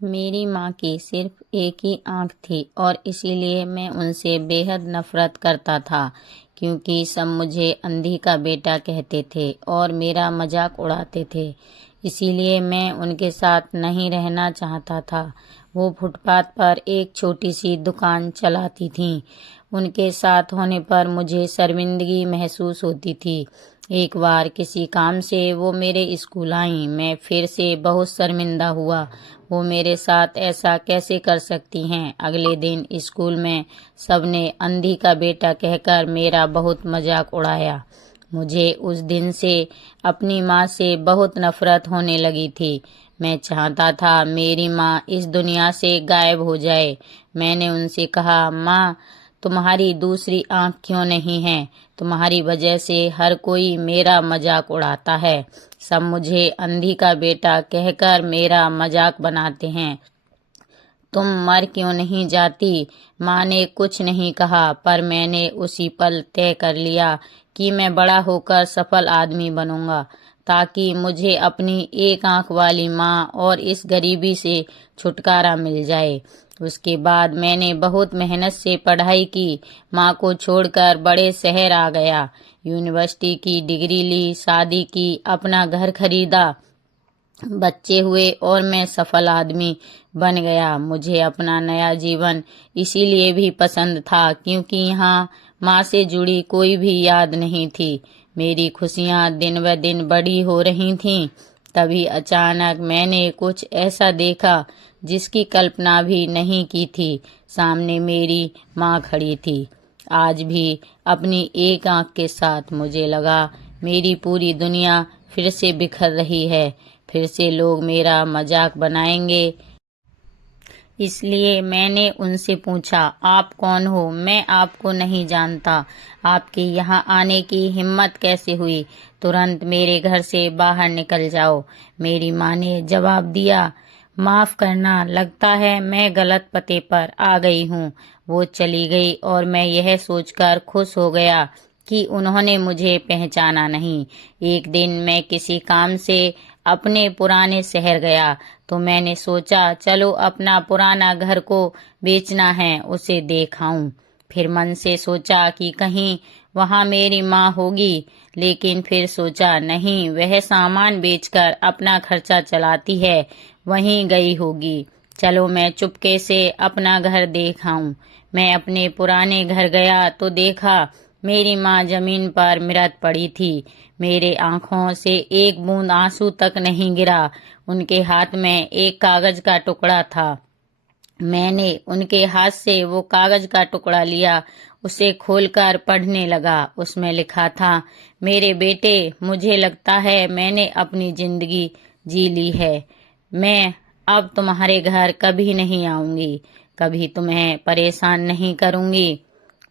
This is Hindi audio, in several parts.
मेरी माँ की सिर्फ एक ही आँख थी और इसीलिए मैं उनसे बेहद नफरत करता था, क्योंकि सब मुझे अंधी का बेटा कहते थे और मेरा मजाक उड़ाते थे। इसीलिए मैं उनके साथ नहीं रहना चाहता था। वो फुटपाथ पर एक छोटी सी दुकान चलाती थीं। उनके साथ होने पर मुझे शर्मिंदगी महसूस होती थी। एक बार किसी काम से वो मेरे स्कूल आईं। मैं फिर से बहुत शर्मिंदा हुआ। वो मेरे साथ ऐसा कैसे कर सकती हैं? अगले दिन स्कूल में सबने अंधी का बेटा कहकर मेरा बहुत मजाक उड़ाया। मुझे उस दिन से अपनी माँ से बहुत नफरत होने लगी थी। मैं चाहता था मेरी माँ इस दुनिया से गायब हो जाए। मैंने उनसे कहा, माँ, तुम्हारी दूसरी आंख क्यों नहीं है? तुम्हारी वजह से हर कोई मेरा मजाक उड़ाता है। सब मुझे अंधी का बेटा कहकर मेरा मजाक बनाते हैं। तुम मर क्यों नहीं जाती? माँ ने कुछ नहीं कहा, पर मैंने उसी पल तय कर लिया कि मैं बड़ा होकर सफल आदमी बनूंगा, ताकि मुझे अपनी एक आंख वाली माँ और इस गरीबी से छुटकारा मिल जाए। उसके बाद मैंने बहुत मेहनत से पढ़ाई की, माँ को छोड़कर बड़े शहर आ गया, यूनिवर्सिटी की डिग्री ली, शादी की, अपना घर खरीदा, बच्चे हुए और मैं सफल आदमी बन गया। मुझे अपना नया जीवन इसीलिए भी पसंद था क्योंकि यहाँ माँ से जुड़ी कोई भी याद नहीं थी। मेरी खुशियाँ दिन ब दिन बड़ी हो रही थीं। तभी अचानक मैंने कुछ ऐसा देखा जिसकी कल्पना भी नहीं की थी। सामने मेरी माँ खड़ी थी, आज भी अपनी एक आंख के साथ। मुझे लगा मेरी पूरी दुनिया फिर से बिखर रही है। फिर से लोग मेरा मजाक बनाएंगे। इसलिए मैंने उनसे पूछा, आप कौन हो? मैं आपको नहीं जानता। आपके यहाँ आने की हिम्मत कैसे हुई? तुरंत मेरे घर से बाहर निकल जाओ। मेरी माँ ने जवाब दिया, माफ करना, लगता है मैं गलत पते पर आ गई हूँ। वो चली गई और मैं यह सोचकर खुश हो गया कि उन्होंने मुझे पहचाना नहीं। एक दिन मैं किसी काम से अपने पुराने शहर गया तो मैंने सोचा, चलो अपना पुराना घर को बेचना है, उसे देख आऊं। फिर मन से सोचा कि कहीं वहां मेरी माँ होगी, लेकिन फिर सोचा नहीं, वह सामान बेचकर अपना खर्चा चलाती है, वहीं गई होगी। चलो मैं चुपके से अपना घर देख आऊं। मैं अपने पुराने घर गया तो देखा मेरी माँ जमीन पर मृत पड़ी थी। मेरे आंखों से एक बूंद आंसू तक नहीं गिरा। उनके हाथ में एक कागज का टुकड़ा था। मैंने उनके हाथ से वो कागज का टुकड़ा लिया, उसे खोलकर पढ़ने लगा। उसमें लिखा था, मेरे बेटे, मुझे लगता है मैंने अपनी जिंदगी जी ली है। मैं अब तुम्हारे घर कभी नहीं आऊंगी, कभी तुम्हें परेशान नहीं करूंगी।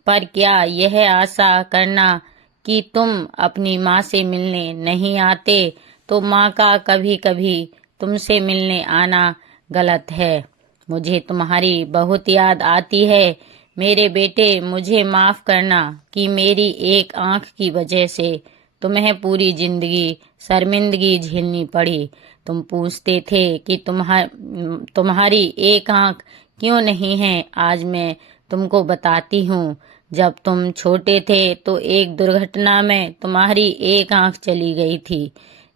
पर क्या यह आशा करना कि तुम अपनी माँ से मिलने नहीं आते, तो माँ का कभी कभी तुमसे मिलने आना गलत है। मुझे तुम्हारी बहुत याद आती है मेरे बेटे। मुझे माफ करना कि मेरी एक आंख की वजह से तुम्हें पूरी जिंदगी शर्मिंदगी झेलनी पड़ी। तुम पूछते थे कि तुम्हारी एक आंख क्यों नहीं है। आज मैं तुमको बताती हूँ। जब तुम छोटे थे तो एक दुर्घटना में तुम्हारी एक आंख चली गई थी।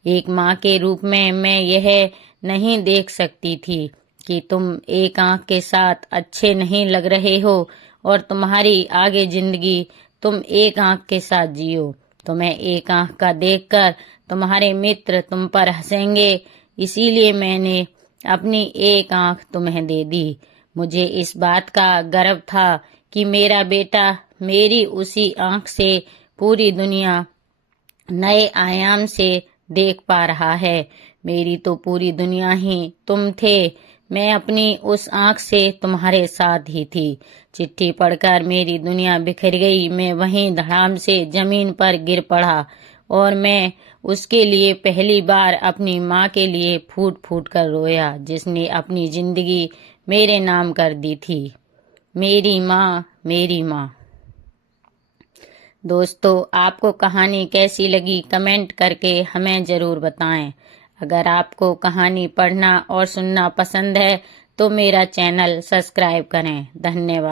एक माँ के रूप में मैं यह नहीं देख सकती थी कि तुम एक आंख के साथ अच्छे नहीं लग रहे हो और तुम्हारी आगे जिंदगी तुम एक आंख के साथ जियो। तुम्हें एक आंख का देखकर तुम्हारे मित्र तुम पर हंसेंगे, इसीलिए मैंने अपनी एक आंख तुम्हें दे दी। मुझे इस बात का गर्व था कि मेरा बेटा मेरी उसी आंख से पूरी दुनिया नए आयाम से देख पा रहा है। मेरी तो पूरी दुनिया ही तुम थे। मैं अपनी उस आंख से तुम्हारे साथ ही थी। चिट्ठी पढ़कर मेरी दुनिया बिखर गई। मैं वहीं धड़ाम से जमीन पर गिर पड़ा और मैं उसके लिए पहली बार अपनी माँ के लिए फूट फूट कर रोया, जिसने अपनी जिंदगी मेरे नाम कर दी थी। मेरी माँ, मेरी माँ। दोस्तों, आपको कहानी कैसी लगी कमेंट करके हमें जरूर बताएं। अगर आपको कहानी पढ़ना और सुनना पसंद है तो मेरा चैनल सब्सक्राइब करें। धन्यवाद।